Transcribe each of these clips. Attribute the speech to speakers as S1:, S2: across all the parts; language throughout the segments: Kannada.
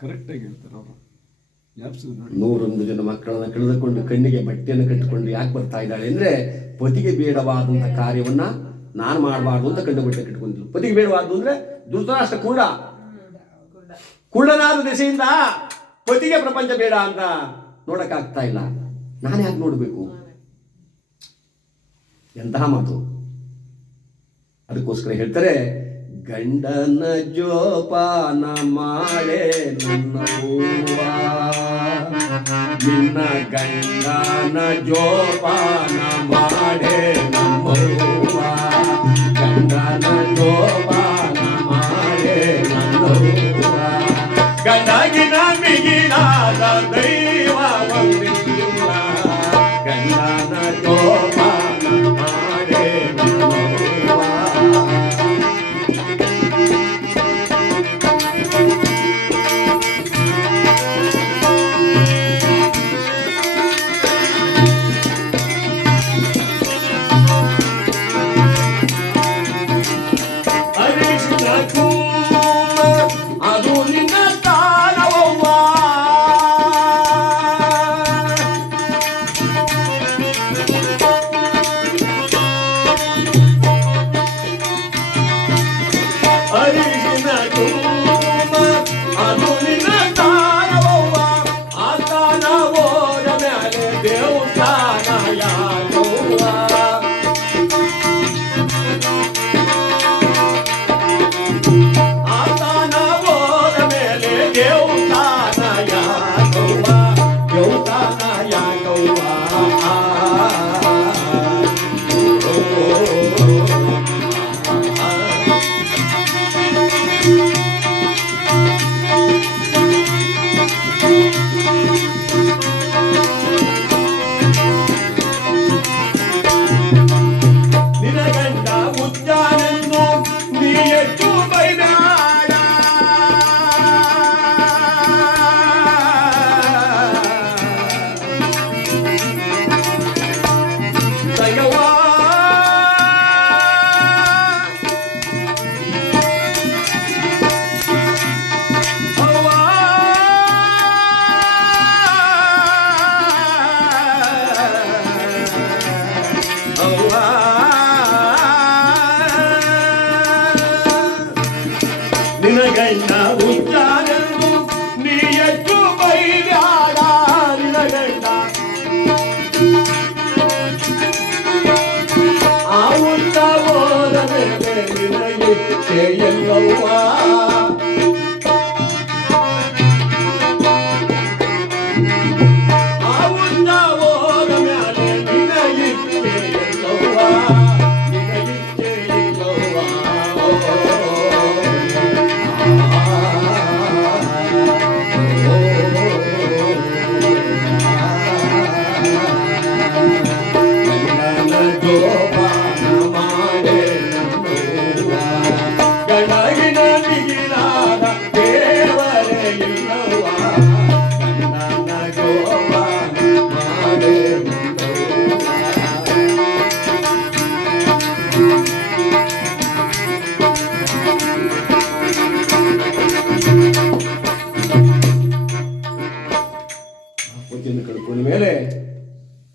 S1: ಕರೆಕ್ಟಾಗಿ ಹೇಳ್ತಾರೆ ಅವರು
S2: ನೂರೊಂದು ಜನ ಮಕ್ಕಳನ್ನ ಕಳೆದುಕೊಂಡು ಕಣ್ಣಿಗೆ ಬಟ್ಟೆಯನ್ನು ಕಟ್ಟಿಕೊಂಡು ಯಾಕೆ ಬರ್ತಾ ಇದ್ದಾಳೆ ಅಂದ್ರೆ ಪತಿಗೆ ಬೇಡವಾದಂತಹ ಕಾರ್ಯವನ್ನ ನಾನು ಮಾಡಬಾರ್ದು ಅಂತ ಕಣ್ಣು ಬಟ್ಟೆ ಕಟ್ಕೊಂಡಿದ್ದು ಪತಿಗೆ ಬೇಡವಾದ್ದು ಅಂದ್ರೆ ದುರ್ದಾಷ್ಟ ಕೂಡ. ಕುಳ್ಳನಾದ ದೆಸೆಯಿಂದ ಪತಿಗೆ ಪ್ರಪಂಚ ಬೇಡ ಅಂತ ನೋಡೋಕ್ಕಾಗ್ತಾ ಇಲ್ಲ. ನಾನು ಯಾಕೆ ನೋಡಬೇಕು? ಎಂತಹ ಮಾತು? ಅದಕ್ಕೋಸ್ಕರ ಹೇಳ್ತಾರೆ ಗಂಡನ ಜೋಪಾನ ಮಾಡೆ ನನ್ನ ನಿನ್ನ ಗಂಡನ ಜೋಪಾನ ಮಾಡೆ ನಮ್ಮ ಗಂಡನ ಜೋಪಾನ ಮಾಡೆ ನನ್ನ ಹೂವ. ಗಂಡಗಿನ ಮಿಗಿಲಾದ ದೈವ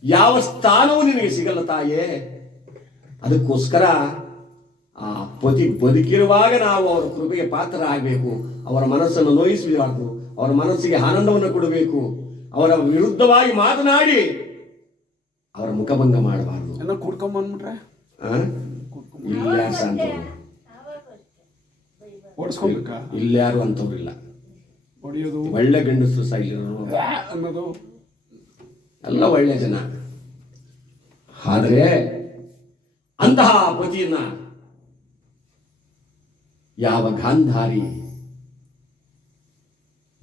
S2: ಯಾವ ಸ್ಥಾನವೂ ನಿನಗೆ ಸಿಗಲ್ಲ ತಾಯೇ. ಅದಕ್ಕೋಸ್ಕರ ಆ ಪತಿ ಬದುಕಿರುವಾಗ ನಾವು ಅವರ ಕೃಪೆಗೆ ಪಾತ್ರ ಆಗಬೇಕು ಅವರ ಮನಸ್ಸನ್ನು ನೋಯಿಸಬಾರ್ದು. ಅವರ ಮನಸ್ಸಿಗೆ ಆನಂದವನ್ನು ಕೊಡಬೇಕು. ಅವರ ವಿರುದ್ಧವಾಗಿ ಮಾತನಾಡಿ ಅವರ ಮುಖಭಂಗ ಮಾಡಬಾರ್ದು. ಇಲ್ಯಾರು ಅಂತವ್ರಿಲ್ಲ
S1: ಹೊಡಿಯೋದು?
S2: ಒಳ್ಳೆ ಗಂಡಸರು ಸಹ ಇಲ್ಲಿರೋರು.
S1: ಅನ್ನೋದು?
S2: ಎಲ್ಲ ಒಳ್ಳೆ ಜನ. ಆದರೆ ಅಂತಹ ಪತಿಯನ್ನ ಯಾವ ಗಾಂಧಾರಿ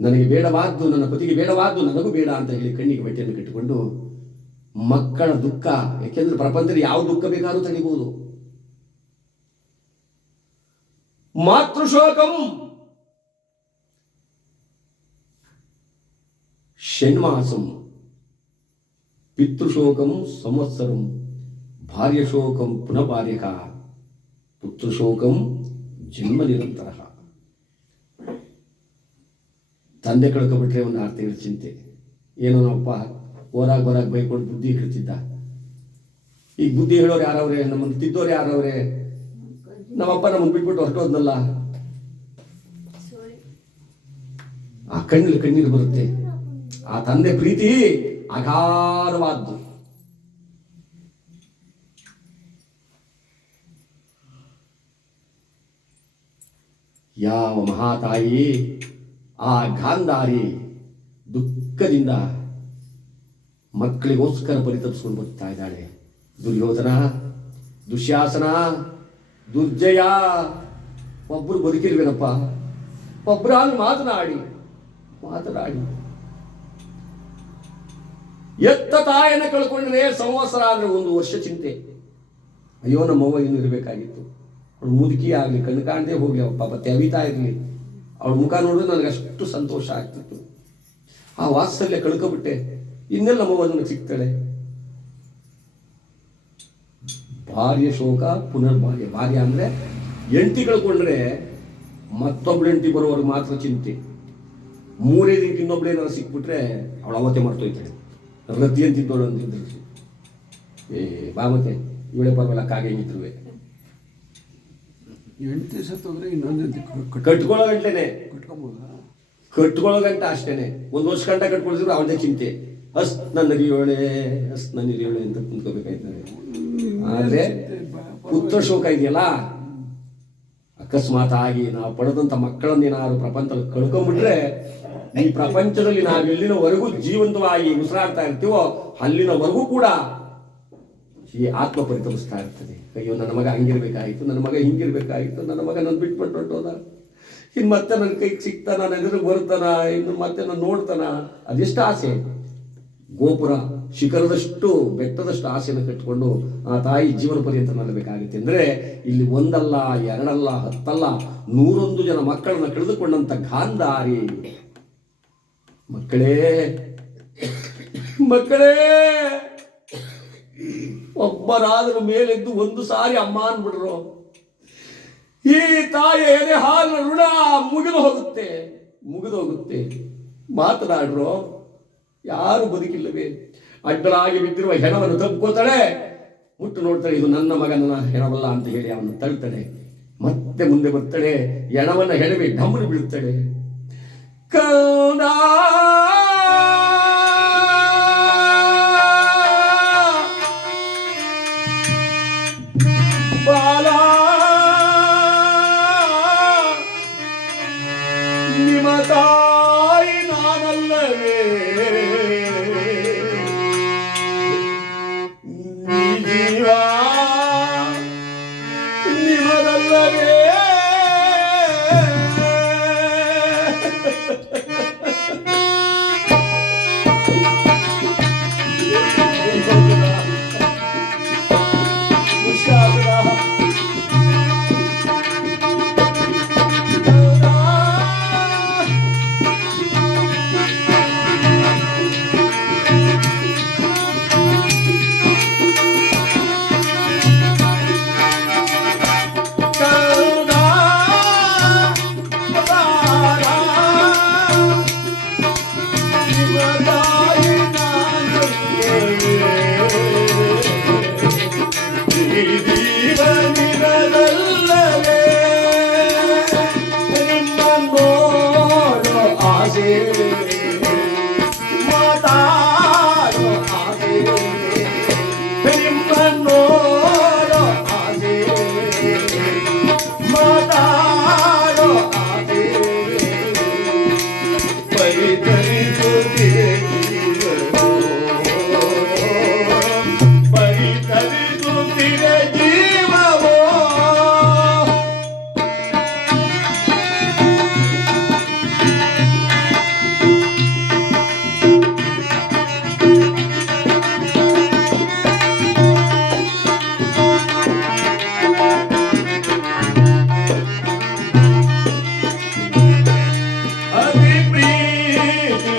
S2: ನನಗೆ ಬೇಡವಾದ್ದು, ನನ್ನ ಪತಿಗೆ ಬೇಡವಾದ್ದು ನನಗೂ ಬೇಡ ಅಂತ ಹೇಳಿ ಕಣ್ಣಿಗೆ ಬಟ್ಟೆಯನ್ನು ಕಟ್ಟಿಕೊಂಡು ಮಕ್ಕಳ ದುಃಖ, ಯಾಕೆಂದ್ರೆ ಪ್ರಪಂಚದಲ್ಲಿ ಯಾವ ದುಃಖ ಬೇಕಾದ್ರೂ ತಡಿಬಹುದು. ಮಾತೃಶೋಕಂ ಷಣ್ಮಾಸಂ. ಪಿತೃಶೋಕಂ ಸಂವತ್ಸರಂ ಭಾರ್ಯಶೋಕಂ ಪುನಃ ಬಾರ್ಯಕ ಪುತ್ರಶೋಕಂ ಜನ್ಮ ನಿರಂತರ. ತಂದೆ ಕಳ್ಕೊಬಿಟ್ರೆ ಒಂದು ಆರು ತಿಂಗಳ ಚಿಂತೆ. ಏನೋ ನಮ್ಮಪ್ಪ ಓರಾಗ ಬರಾಗ ಬೈಕೊಂಡು ಬುದ್ಧಿ ಹೇಳ್ತಿದ್ದ ಈಗ ಬುದ್ಧಿ ಹೇಳೋರು ಯಾರವ್ರೆ? ನಮ್ಮನ್ನು ತಿದ್ದೋರು ಯಾರವ್ರೆ? ನಮ್ಮಪ್ಪ ನಮ್ಮನ್ನು ಬಿಟ್ಬಿಟ್ಟು ಹೊರಟೋದ್ನಲ್ಲ. ಆ ಕಣ್ಣಲ್ಲಿ ಕಣ್ಣೀರು ಬರುತ್ತೆ. ಆ ತಂದೆ ಪ್ರೀತಿ ಅಗಾರವಾದ್ದು ಯಾವ ಮಹಾತಾಯಿ ಆ ಗಾಂಧಾರಿ ದುಃಖದಿಂದ ಮಕ್ಕಳಿಗೋಸ್ಕರ ಪರಿತಪಿಸ್ಕೊಂಡು ಬರ್ತಾ ಇದ್ದಾಳೆ. ದುರ್ಯೋಧನ ದುಶ್ಯಾಸನ ದುರ್ಜಯ ಒಬ್ಬರು ಬದುಕಿರ್ಬೇನಪ್ಪ ಒಬ್ಬರಾಗಿ ಮಾತನಾಡಿ ಮಾತನಾಡಿ. ಎತ್ತ ತಾಯನ ಕಳ್ಕೊಂಡ್ರೆ ಸಂವತ್ಸರ ಆದರೆ ಒಂದು ವರ್ಷ ಚಿಂತೆ. ಅಯ್ಯೋ, ನಮ್ಮವ್ವ ಇನ್ನು ಇರಬೇಕಾಗಿತ್ತು. ಅವಳು ಮುದುಕಿ ಆಗಲಿ, ಕಣ್ಣು ಕಾಣದೇ ಹೋಗ್ಲಿ ಅವ ಪಾಪ ತೆವಿತಾ ಇರಲಿ. ಅವಳ ಮುಖ ನೋಡಿದ್ರೆ ನನಗೆ ಅಷ್ಟು ಸಂತೋಷ ಆಗ್ತಿತ್ತು. ಆ ವಾತ್ಸಲ್ಯ ಕಳ್ಕೊಬಿಟ್ಟೆ ಇನ್ನೆಲ್ಲ ನಮ್ಮವ್ವ ನನಗೆ ಸಿಗ್ತಾಳೆ. ಭಾರ್ಯ ಶೋಕ, ಪುನರ್ಭಾರ್ಯ. ಭಾರ್ಯ ಅಂದ್ರೆ ಎಂಟಿ ಕಳ್ಕೊಂಡ್ರೆ ಮತ್ತೊಬ್ಳು ಎಂಟಿ ಬರೋವರೆಗೆ ಮಾತ್ರ ಚಿಂತೆ. ಮೂರೇ ದಿನಕ್ಕೆ ಇನ್ನೊಬ್ಳು ಏನಾದ್ರು ಸಿಕ್ಬಿಟ್ರೆ ಅವಳು ಅವತ್ತೇ ಮರ್ತೋಯ್ತಾಳೆ. ರತಿ ಅಂತಿದ್ದವಳು ಅಂತಿದ್ರು ಏ ಬಾಮತೆ ಇವಳೆ ಪರವಾಗಿಲ್ಲ ಕಾಗೆ ಎಂಟು
S1: ದಿವಸ ಸತ್ತೋದ್ರೆ ಇನ್ನೊಂದು
S2: ಕಟ್ಕೊಳ್ಳೋ ಗಂಟೆನೆ.
S1: ಕಟ್ಕೋಬೋದಾ?
S2: ಕಟ್ಕೊಳ್ಳೋ ಗಂಟ ಅಷ್ಟೇನೆ. ಒಂದು ವರ್ಷ ಗಂಟೆ ಕಟ್ಕೊಳ್ತಿದ್ರು ಅವಳದೇ ಚಿಂತೆ. ಅಸ್ ನನ್ನ ಹಿರಿಯೋಳೆ ಅಸ್ ನನ್ನ ಹಿರಿಯೋಳೆ ಅಂತ ಕುಂತ್ಕೋಬೇಕಾಯ್ತಾರೆ ಆದರೆ ಪುತ್ರ ಶೋಕ ಇದೆಯಲ್ಲ? ಅಕಸ್ಮಾತ್ ಆಗಿ ನಾವು ಪಡೆದಂತ ಮಕ್ಕಳನ್ನೇನಾದ್ರು ಪ್ರಪಂಚದಲ್ಲಿ ಕಳ್ಕೊಂಡ್ಬಿಟ್ರೆ ಈ ಪ್ರಪಂಚದಲ್ಲಿ ನಾವು ಎಲ್ಲಿನವರೆಗೂ ಜೀವಂತವಾಗಿ ಉಸಿರಾಡ್ತಾ ಇರ್ತೀವೋ ಅಲ್ಲಿನವರೆಗೂ ಕೂಡ ಈ ಆತ್ಮ ಪರಿತಪಿಸ್ತಾ ಇರ್ತದೆ. ಅಯ್ಯೋ, ನನ್ನ ಮಗ ಹಂಗಿರ್ಬೇಕಾಗಿತ್ತು, ನನ್ನ ಮಗ ಹಿಂಗಿರ್ಬೇಕಾಗಿತ್ತು, ನನ್ನ ಮಗ ನನ್ನ ಬಿಟ್ಬಿಟ್ಟು ಹೊಟ್ಟೋದ ಇನ್ನು ಮತ್ತೆ ನನ್ನ ಕೈಗೆ ಸಿಗ್ತಾನ ನನ್ನ ಎದುರಿಗೆ ಬರ್ತಾನ ಇನ್ನು ಮತ್ತೆ ನಾನು ನೋಡ್ತಾನ, ಅದೆಷ್ಟು ಆಸೆ? ಗೋಪುರ ಶಿಖರದಷ್ಟು, ಬೆಟ್ಟದಷ್ಟು ಆಸೆಯನ್ನು ಕಟ್ಟಿಕೊಂಡು ಆ ತಾಯಿ ಜೀವನ ಪರ್ಯಂತ ನಲ್ಲಬೇಕಾಗುತ್ತೆ ಅಂದ್ರೆ ಇಲ್ಲಿ ಒಂದಲ್ಲ, ಎರಡಲ್ಲ, ಹತ್ತಲ್ಲ, ನೂರೊಂದು ಜನ ಮಕ್ಕಳನ್ನ ಕಳೆದುಕೊಂಡಂತ ಗಾಂಧಾರಿ. ಮಕ್ಕಳೇ ಮಕ್ಕಳೇ, ಒಬ್ಬರಾದ್ರೂ ಮೇಲೆದ್ದು ಒಂದು ಸಾರಿ ಅಮ್ಮ ಅನ್ಬಿಡ್ರು ಈ ತಾಯಿ ಎದೆ ಹಾಲು ಋಣ ಮುಗಿದು ಹೋಗುತ್ತೆ. ಮುಗಿದು ಹೋಗುತ್ತೆ. ಮಾತನಾಡ್ರು, ಯಾರು ಬದುಕಿಲ್ಲವೇ? ಅಡ್ಡಲಾಗಿ ಬಿದ್ದಿರುವ ಹೆಣವನ್ನು ತಬ್ಕೋತಾಳೆ. ಮುಟ್ಟು ನೋಡ್ತಾಳೆ, ಇದು ನನ್ನ ಮಗನ ಹೆಣವಲ್ಲ ಅಂತ ಹೇಳಿ ಅವನು ತಳ್ತಾಳೆ. ಮತ್ತೆ ಮುಂದೆ ಬರ್ತಾಳೆ, ಹೆಣವನ್ನ ಹೆಣವಿ ಡಮ್ಮನು ಬೀಳ್ತಾಳೆ. cold fazer.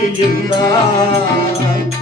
S2: வாழ்கின்றார்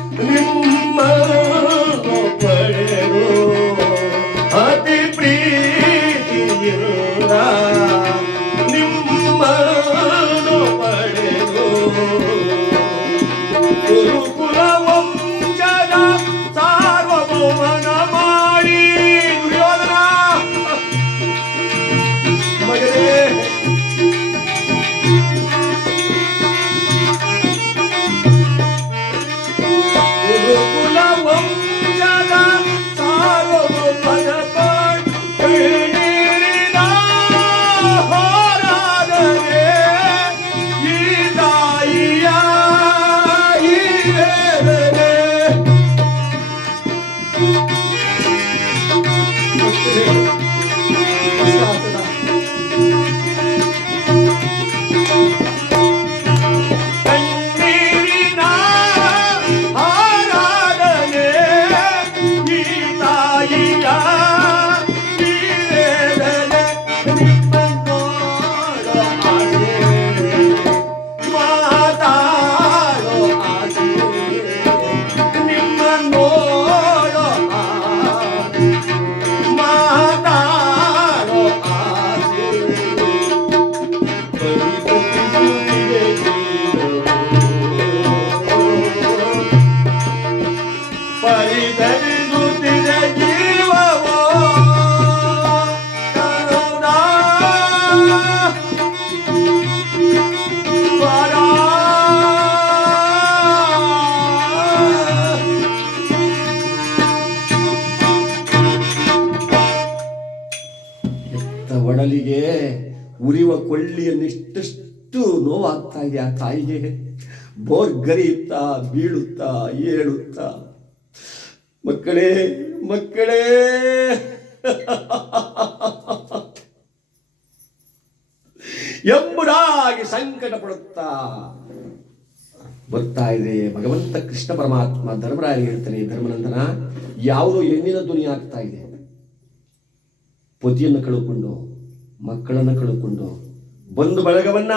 S2: ತಾಯಿಗೆ ಬೋಗ್ಗರಿಯುತ್ತಾ ಬೀಳುತ್ತಾ, ಏಳುತ್ತಾ. ಮಕ್ಕಳೇ ಮಕ್ಕಳೇ. ಎಂಬುದಾಗಿ ಸಂಕಟ ಪಡುತ್ತಾ. ಬರ್ತಾ ಇದೆ ಭಗವಂತ ಕೃಷ್ಣ ಪರಮಾತ್ಮ ಧರ್ಮರಾಯ ಹೇಳ್ತಾನೆ ಧರ್ಮನಂದನ, ಯಾವುದೋ ಹೆಣ್ಣಿನ ಧ್ವನಿ ಆಗ್ತಾ ಇದೆ. ಪತಿಯನ್ನು ಕಳುಕೊಂಡು, ಮಕ್ಕಳನ್ನು ಕಳುಕೊಂಡು, ಬಂದು ಬಳಗವನ್ನ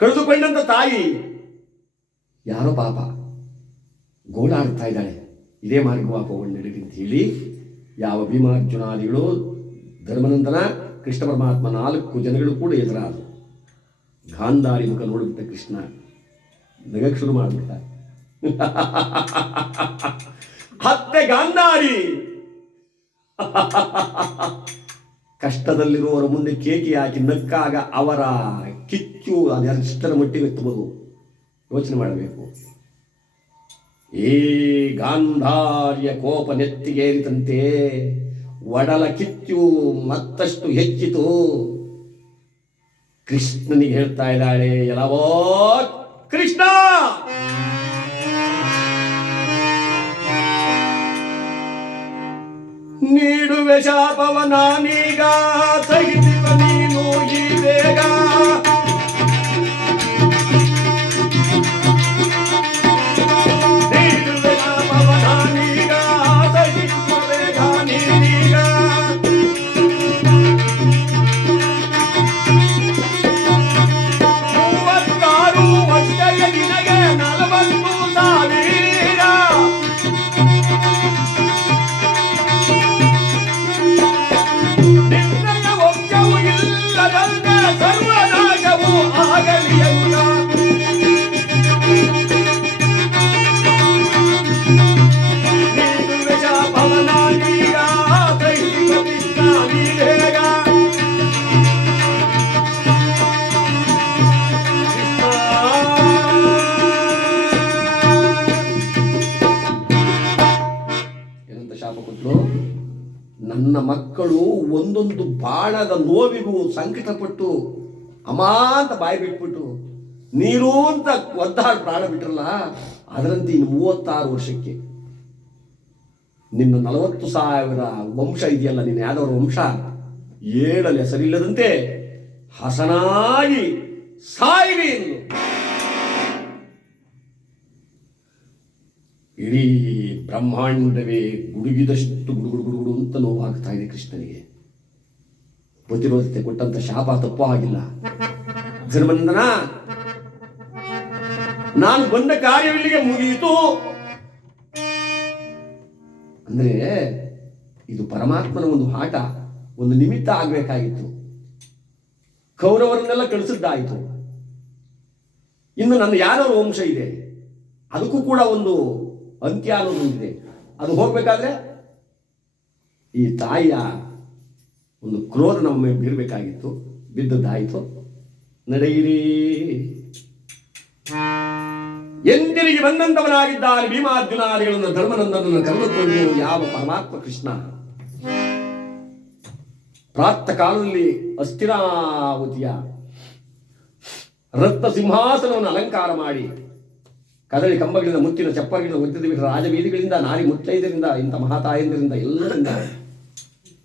S2: ಕಳೆದುಕೊಂಡಂತ ತಾಯಿ. ಯಾರೋ ಪಾಪ ಗೋಳಾಡ್ತಾ ಇದ್ದಾಳೆ. ಇದೇ ಮಾರ್ಗವಾಪ ಒಳ್ಳೆಡಿ ಅಂತ ಹೇಳಿ ಯಾವ ಭೀಮಾರ್ಜುನಾದಿಗಳು ಧರ್ಮನಂದನ ಕೃಷ್ಣ ಪರಮಾತ್ಮ ನಾಲ್ಕು ಜನಗಳು ಕೂಡ ಎದುರಾದರು. ಗಾಂಧಾರಿ ಮುಖ ನೋಡಿಬಿಟ್ಟ ಕೃಷ್ಣ ನಗಕ್ಕೆ ಶುರು ಮಾಡಿಬಿಟ್ಟ. ಹತ್ತೆ ಗಾಂಧಾರಿ. ಕಷ್ಟದಲ್ಲಿರುವವರ ಮುಂದೆ ಕೇಕಿ ಹಾಕಿ ನಕ್ಕಾಗ ಅವರ ಕಿಚ್ಚು ಅದೆಷ್ಟರ ಮಟ್ಟಿಗೆ ಎತ್ತಬಹುದು? ಯೋಚನೆ ಮಾಡಬೇಕು. ಏ ಗಾಂಧಾರ್ಯ ಕೋಪ ನೆತ್ತಿಗೇರಿದಂತೆ ಒಡಲ ಕಿಚ್ಚು ಮತ್ತಷ್ಟು ಹೆಚ್ಚಿತು. ಕೃಷ್ಣನಿಗೆ ಹೇಳ್ತಾ ಇದ್ದಾಳೆ ಎಲ್ಲವೋ ಕೃಷ್ಣ! ನೀಡುವೆ ಶಾಪವ ನಾನೀಗ ಸಹಿಸಿವ ಅಂತ ಬಾಯಿ ಬಿಟ್ಬಿಟ್ಟು, ನೀರು ಅಂತ ಒದ್ದಾಡಿ ಪ್ರಾಣ ಬಿಟ್ರಲ್ಲ, ಅದರಂತೆ ಇನ್ನು ಮೂವತ್ತಾರು ವರ್ಷಕ್ಕೆ ನಿನ್ನ ನಲವತ್ತು ಸಾವಿರ ವಂಶ ಇದೆಯಲ್ಲ ನಿನ್ನ ಯಾದವರ ವಂಶ? ಏಳಲ್ಲಿ ಹೆಸರಿಲ್ಲದಂತೆ ಹಸನಾಗಿ ಸಾಯಿರಿ ಇಡೀ ಬ್ರಹ್ಮಾಂಡವೇ ಗುಡುಗಿದಷ್ಟು ಗುಡುಗುಡು ಗುಡುಗುಡು ಅಂತ ನೋವಾಗ್ತಾ ಇದೆ ಕೃಷ್ಣನಿಗೆ. ಪ್ರತಿರೋಧತೆ ಕೊಟ್ಟಂತ ಶಾಪ ತಪ್ಪು ಆಗಿಲ್ಲ ಧರ್ಮನಂದನ, ನಾನು ಬಂದ ಕಾರ್ಯವಿಲ್ಲಿಗೆ ಮುಗಿಯಿತು. ಅಂದ್ರೆ ಇದು ಪರಮಾತ್ಮನ ಒಂದು ಆಟ ಒಂದು ನಿಮಿತ್ತ ಆಗಬೇಕಾಗಿತ್ತು. ಕೌರವರನ್ನೆಲ್ಲ ಕಳಿಸಿದ್ದಾಯಿತು. ಇನ್ನು ನನ್ನ ಯಾರೋ ವಂಶ ಇದೆ? ಅದಕ್ಕೂ ಕೂಡ ಒಂದು ಅಂತ್ಯ ಅನ್ನೋದೊಂದಿದೆ ಅದು ಹೋಗ್ಬೇಕಾದ್ರೆ ಈ ತಾಯಿಯ ಒಂದು ಕ್ರೋಧ ನಮ್ಮ ಮೇಲೆ ಬೀರಬೇಕಾಗಿತ್ತು ಬಿದ್ದದ್ದಾಯಿತು. ನಡೆಯಿರಿ. ಎಂದಿರಿಗೆ ಬಂದಂತವನಾಗಿದ್ದಾನೆ ಭೀಮಾರ್ಜುನಾದಿಗಳನ್ನು ಧರ್ಮನಂದನನ್ನು ಕರೆದುಕೊಂಡು ಯಾವ ಪರಮಾತ್ಮ ಕೃಷ್ಣ? ಪ್ರಾತಃ ಕಾಲದಲ್ಲಿ ಅಸ್ಥಿರಾವತಿಯ ರತ್ನ ಸಿಂಹಾಸನವನ್ನು ಅಲಂಕಾರ ಮಾಡಿ ಕದಳಿ ಕಂಬಗಳಿಂದ, ಮುತ್ತಿನ ಚಪ್ಪರಗಳಿಂದ ಒದ್ದಿದ ರಾಜಬೀದಿಗಳಿಂದ, ನಾರಿ ಮುತ್ತೈದರಿಂದ ಇಂಥ ಮಹಾತಾಯಂದರಿಂದ ಎಲ್ಲರಿಂದ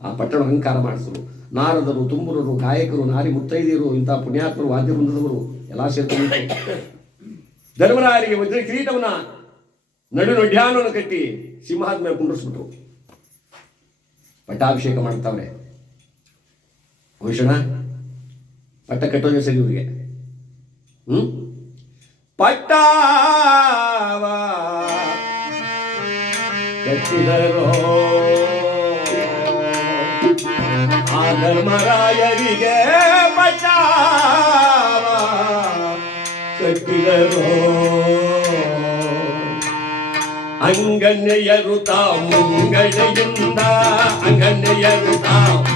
S2: ಆ ಪಟ್ಟಣ ಅಲಂಕಾರ ಮಾಡಿಸಿದ್ರು ನಾರದರು, ತುಂಬುರರು, ಗಾಯಕರು, ನಾರಿ ಮುತ್ತೈದಿಯರು, ಇಂಥ ಪುಣ್ಯಾತ್ಮರು, ವಾದ್ಯ ವೃಂದದವರು ಎಲ್ಲ ಸೇರ್ಕೊಂಡು ಧರ್ಮರಾಯರಿಗೆ ವಜ್ರ ಕಿರೀಟವನ್ನ ನಡು ನಡ್ಯಾನವನ್ನು ಕಟ್ಟಿ ಸಿಂಹಾದ ಮೇಲೆ ಕುಂಡ್ರಿಸ್ಬಿಟ್ರು. ಪಟ್ಟಾಭಿಷೇಕ ಮಾಡ್ತಾವ್ರೆ ಭೂಷಣ ಪಟ್ಟ ಕಟ್ಟೋದೇ ಸರಿ ಇವರಿಗೆ. ಹ್ಮ್? ಪಟ್ಟಾವ ಕಟ್ಟಿದರೋ ಧರ್ಮರಾಯರಿಗೆ ಪಟ್ಟಾವ ಕಟ್ಟಿದರೋ ಅಂಗನೆಯರುತ ಮುಂಗಡೆಯಿಂದ ಅಂಗನೆಯರುತ ಮಂಗಳವಾಗಲೆಂದು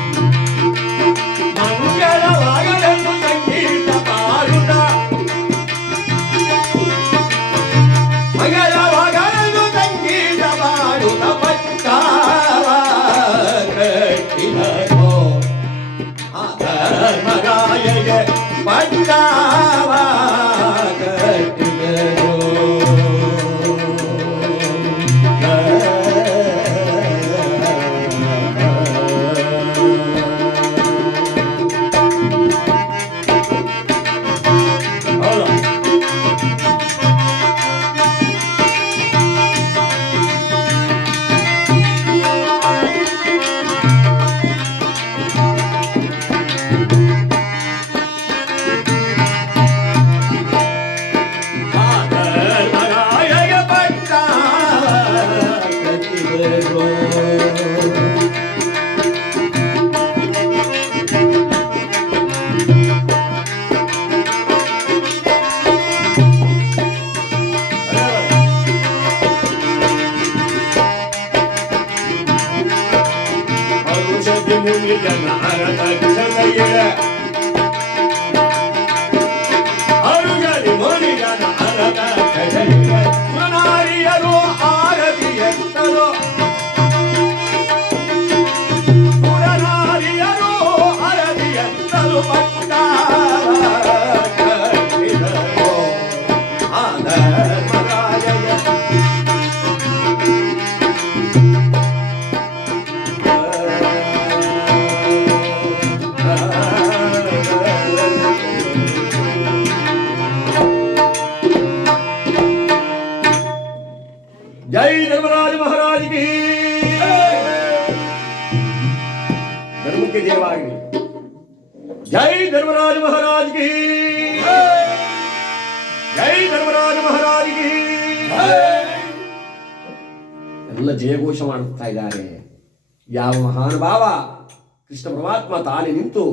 S2: ಕೃಷ್ಣ ಪರಮಾತ್ಮ ತಾನೇ ನಿಂತು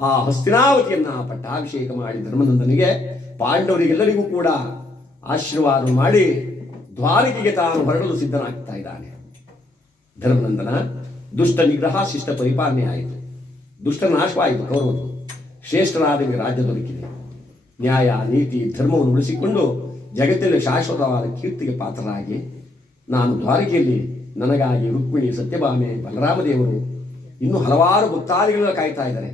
S2: ಆ ಹಸ್ತಿನಾವತಿಯನ್ನ ಪಟ್ಟಾಭಿಷೇಕ ಮಾಡಿ ಧರ್ಮನಂದನಿಗೆ ಪಾಂಡವರಿಗೆಲ್ಲರಿಗೂ ಕೂಡ ಆಶೀರ್ವಾದ ಮಾಡಿ ದ್ವಾರಿಕೆಗೆ ತಾನು ಹೊರಡಲು ಸಿದ್ಧನಾಗ್ತಾ ಇದ್ದಾನೆ. ಧರ್ಮನಂದನ ದುಷ್ಟ ನಿಗ್ರಹ ಶಿಷ್ಟ ಪರಿಪಾಲನೆ ಆಯಿತು. ದುಷ್ಟ ನಾಶವಾಯಿತು ಕೌರವರು. ಶ್ರೇಷ್ಠರಾದ ರಾಜ್ಯ ದೊರಕಿದೆ. ನ್ಯಾಯ, ನೀತಿ, ಧರ್ಮವನ್ನು ಉಳಿಸಿಕೊಂಡು ಜಗತ್ತಿನ ಶಾಶ್ವತವಾದ ಕೀರ್ತಿಗೆ ಪಾತ್ರರಾಗಿ ನಾನು ದ್ವಾರಿಕೆಯಲ್ಲಿ ನನಗಾಗಿ ರುಕ್ಮಿಣಿ ಸತ್ಯಭಾಮೆ ಬಲರಾಮದೇವರು ಇನ್ನೂ ಹಲವಾರು ಭಕ್ತಾದಿಗಳೆಲ್ಲ ಕಾಯ್ತಾ ಇದ್ದಾರೆ.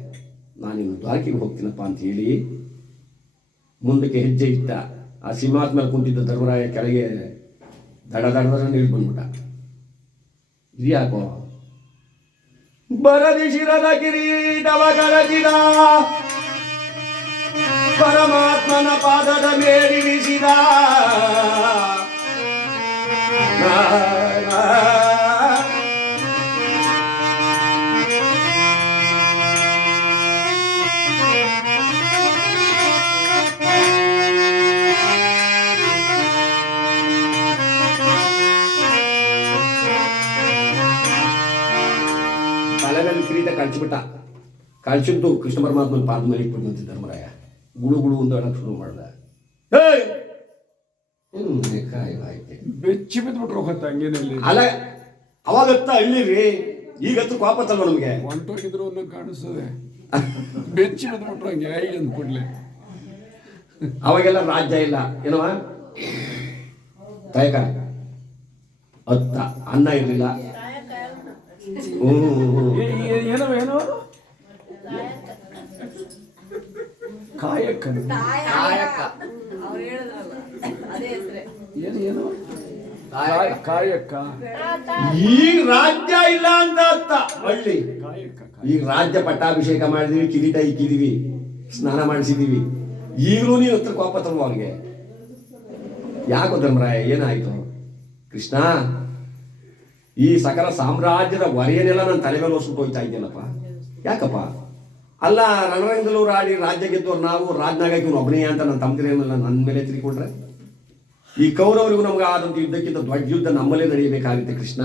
S2: ನಾನಿನ್ನು ದ್ವಾರಕೆಗೆ ಹೋಗ್ತೀನಪ್ಪ ಅಂತ ಹೇಳಿ ಮುಂದಕ್ಕೆ ಹೆಜ್ಜೆ ಇಟ್ಟ ಆ ಸಿಂಹಾತ್ ಮೇಲೆ ಕುಂತಿದ್ದ ಧರ್ಮರಾಯ ಕೆಳಗೆ ದಡ ದಡದ ನೀರು ಬಂದ್ಬಿಟ್ಟ. ಇದ್ಯಾಕೋ? ಬರದಿ ಶಿರದ ಕಿರೀಟವ ಪರಮಾತ್ಮನ ಪಾದದ ಮೇಲಿರಿಸಿದ ಕಳ್ಚಿದ್ದು ಕೃಷ್ಣ ಪರಮಾತ್ಮನ ಪಾದ ಮೇಲೆ ಇಟ್ಬಿಟ್ಟು ಧರ್ಮರಾಯ. ಗುಳು ಗುಳು ಒಂದು ಹೇಳಕ್ ಶುರು ಮಾಡ್ದ.
S1: ಬೆಚ್ಚಿ ಬಿದ್ಬಿಟ್ರು ಹೋಗತ್ತ ಹಂಗೇನಲ್ಲಿ.
S2: ಅಲ್ಲ ಅವಾಗತ್ತ ಹಳ್ಳಿರಿ ಈಗತ್ತು ಕೋಪ ತಗೋ ನಮ್ಗೆ.
S1: ಹೊಂಟೋಗಿದ್ರು ಅನ್ನೋ ಕಾಣಿಸ್ತದೆ. ಬೆಚ್ಚಿ ಬಿದ್ಬಿಟ್ರು ಹಂಗೆ ಐ ಅಂದ್ಕೊಡ್ಲಿ
S2: ಅವಾಗೆಲ್ಲ ರಾಜ್ಯ ಇಲ್ಲ. ಏನವ ತಾಯಕ ಅತ್ತ ಅನ್ನ ಇರಲಿಲ್ಲ.
S1: ಏನೋ ಏನೋ?
S3: ಕಾಯಕ ಅವ್ರು ಹೇಳಿದ್ರಲ್ಲ. ಅದೇ ಹೆಸರೇ.
S1: ಏನು ಏನು? ಕಾಯ- ಕಾಯಕ್ಕ.
S2: ಈಗ ರಾಜ್ಯ ಇಲ್ಲ ಅಂತ ಅರ್ಥ. ಹಳ್ಳಿ. ಈಗ ರಾಜ್ಯ ಪಟ್ಟಾಭಿಷೇಕ ಮಾಡಿದೀವಿ ಕಿರೀಟ ಇಕ್ಕಿದೀವಿ ಸ್ನಾನ ಮಾಡಿಸಿದೀವಿ. ಈಗಲೂ ನೀನು ಹತ್ರ ಕೋಪ ತರುವ ಅವನಿಗೆ ಯಾಕೋ ಧರ್ಮರಾಯ ಏನಾಯ್ತು? ಕೃಷ್ಣ ಈ ಸಕಲ ಸಾಮ್ರಾಜ್ಯದ ಹೊರೆಯನ್ನೆಲ್ಲ ನನ್ನ ತಲೆ ಮೇಲೆ ಹೋಗ್ಬಿಟ್ಟು ಹೋಯ್ತಾ ಇದ್ದೇನಪ್ಪ. ಯಾಕಪ್ಪ? ಅಲ್ಲ ರಣರಂಗಲೂರು ಆಡಿ ರಾಜ್ಯ ಗೆದ್ದವ್ರು ನಾವು ರಾಜ್ನಾಗ ಇವನು ಒಬ್ಬನೇ ಅಂತ ನನ್ನ ತಮ್ಮದಿರೇನಲ್ಲ ನನ್ನ ಮೇಲೆ ತಿಳ್ಕೊಂಡ್ರೆ? ಈ ಕೌರವರಿಗೂ ನಮ್ಗೆ ಆದಂತ ಯುದ್ಧಕ್ಕಿಂತ ದೊಡ್ಡ ಯುದ್ಧ ನಮ್ಮಲ್ಲೇ ನಡೆಯಬೇಕಾಗುತ್ತೆ ಕೃಷ್ಣ.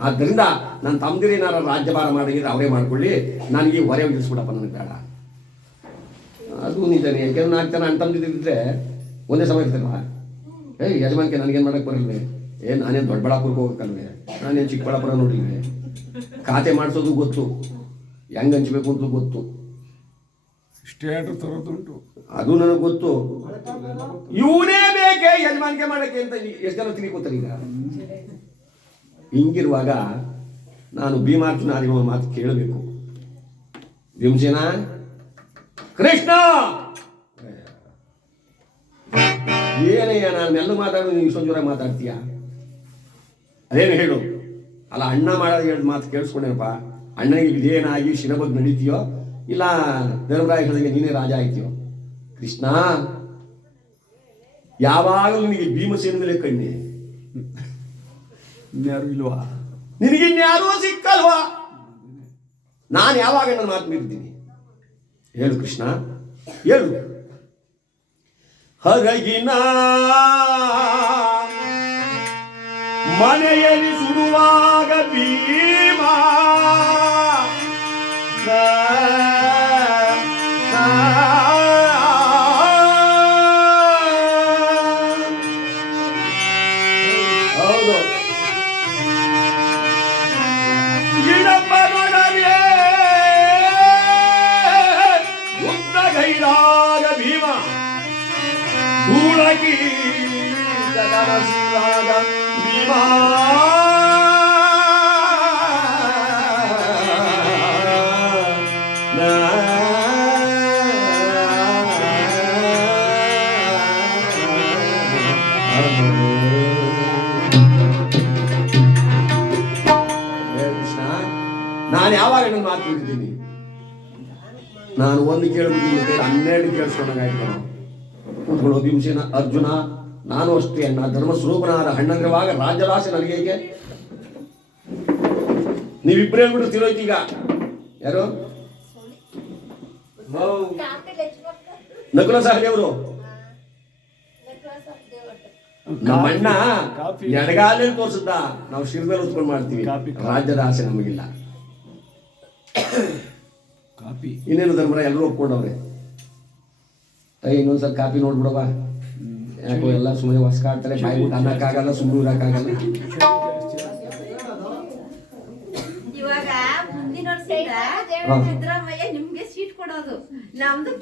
S2: ಆದ್ದರಿಂದ ನನ್ನ ತಮ್ಮದಿರೇನಾರ ರಾಜ್ಯಭಾರ ಮಾಡಿದ್ರೆ ಅವರೇ ಮಾಡ್ಕೊಳ್ಳಿ. ನನಗೆ ಹೊರೆ ಇಳಿಸ್ಬಿಡಪ್ಪ ನನಗೆ ಬೇಡ. ಅದು ನಿಜನೇ. ಯಾಕೆಂದ್ರೆ ನಾಲ್ಕು ಜನ ಅಣ್ಣ ತಮ್ಮದಿದ್ದರೆ ಒಂದೇ ಸಮಯ ಇರ್ತಲ್ವಾ? ಏಯ್, ಯಜಮಾನ್ಕೆ ನನಗೇನು ಮಾಡಕ್ಕೆ ಬರಲ್ವೇ? ಏ ನಾನೇನು ದೊಡ್ಡಬಳ್ಳಾಪುರಕ್ಕೆ ಹೋಗಕ್ಕಲ್ವೇ ನಾನೇನು ಚಿಕ್ಕಬಳ್ಳಾಪುರ ನೋಡಿಲ್ವೇ? ಖಾತೆ ಮಾಡಿಸೋದು ಗೊತ್ತು. ಹೆಂಗೆ ಹಂಚಬೇಕು ಅಂತ ಗೊತ್ತು.
S1: ಸ್ಟೇಟ್ ತರೋದುಂಟು.
S2: ಅದು ನನಗೆ ಗೊತ್ತು. ಇವನೇ ಬೇಕೆ ಯಜಮಾನಿಕೆ ಮಾಡಕ್ಕೆ ಅಂತ ಎಷ್ಟು ಜನ ತಿಳ್ಕೊತಾರೆ ಈಗ? ಹಿಂಗಿರುವಾಗ ನಾನು ಭೀಮಾರ್ಜುನಾದಿಗಳ ಮಾತು ಕೇಳಬೇಕು. ಭೀಮಸೇನ? ಕೃಷ್ಣ! ಏನಯ್ಯ ನಾನು ಎಲ್ಲ ಮಾತಾಡೋದು ನೀವು ಇಷ್ಟೊಂದು ಜೋರಾಗಿ ಮಾತಾಡ್ತೀಯ? ಅದೇನು ಹೇಳು? ಅಲ್ಲ ಅಣ್ಣ ಮಾಡೋದು ಹೇಳಿದ ಮಾತು ಕೇಳಿಸ್ಕೊಂಡೇನಪ್ಪ. ಅಣ್ಣನಿಗೆ ಇದೇನಾಗಿ ಶಿರಬದ್ ನಡೀತೀಯೋ? ಇಲ್ಲ ಧರ್ಮರಾಯ ನೀನೇ ರಾಜ ಆಯ್ತೀಯೋ? ಕೃಷ್ಣ ಯಾವಾಗಲೂ ನಿನಗೆ ಭೀಮಸೇನ ಮೇಲೆ ಕಣ್ಣೆ.
S1: ಇನ್ಯಾರು ಇಲ್ವಾ?
S2: ನಿನಗೆ ಇನ್ಯಾರೂ ಸಿಕ್ಕಲ್ವಾ? ನಾನು ಯಾವಾಗ ನನ್ನ ಮಾತು ಮೀರಿದ್ದೀನಿ? ಹೇಳು ಕೃಷ್ಣ ಹೇಳು. ಹರಗಿನ ಮನೆಯಲ್ಲಿ ಸುಡುವಾಗ ಭೀಮ ಹನ್ನೆರಡು ಕಣೋ. ಕೂತ್ಕೊಳ್ಳೋ ಭೀಮಸೇನ ಅರ್ಜುನ ನಾನು ಅಷ್ಟೇ ನಾ ಧರ್ಮ ಸ್ವರೂಪನಾದ ಹಣ್ಣಂದ್ರವಾಗ ರಾಜ್ಯದಾಸೆ ನನಗೆ ಹೇಗೆ ನೀವಿಬ್ಬರೇ ಹೇಳ್ಬಿಟ್ಟು ತಿರೋಯ್ತು ಈಗ. ಯಾರು? ನಕುಲ ಸಹದೇವರು ನಮ್ಮ ಅಣ್ಣ ತೋರಿಸುತ್ತ ನಾವು ಶಿರದಲ್ಲಿ ಉತ್ಕೊಂಡು ಮಾಡ್ತೀವಿ. ರಾಜ್ಯದ ಆಸೆ ನಮಗಿಲ್ಲ.
S1: ಕಾಪಿ
S2: ಇನ್ನೇನು ಧರ್ಮರ ಎಲ್ಲರೂ ಒಪ್ಕೊಂಡವ್ರೆ. ಏ ಇನ್ನೊಂದ್ಸಲ ಕಾಪಿ ನೋಡ್ಬಿಡವ ಯಾಕೋ ಎಲ್ಲ ಸುಮ್ಮನೆ ಹೊಸ್ಕಾಡ್ತಾರೆ ಬಾಯಿ ಬಿಟ್ಟು ಅನ್ನಕ್ಕಾಗಲ್ಲ ಸುಮ್ಮನೆ ಇರಕ್ಕಾಗಲ್ಲ.
S3: ಇವಾಗ ಮುಂದಿನ ವರ್ಷ ಸಿದ್ದರಾಮಯ್ಯ ನಿಮ್ಗೆ ಸೀಟ್ ಕೊಡೋದು. ನಮ್ದು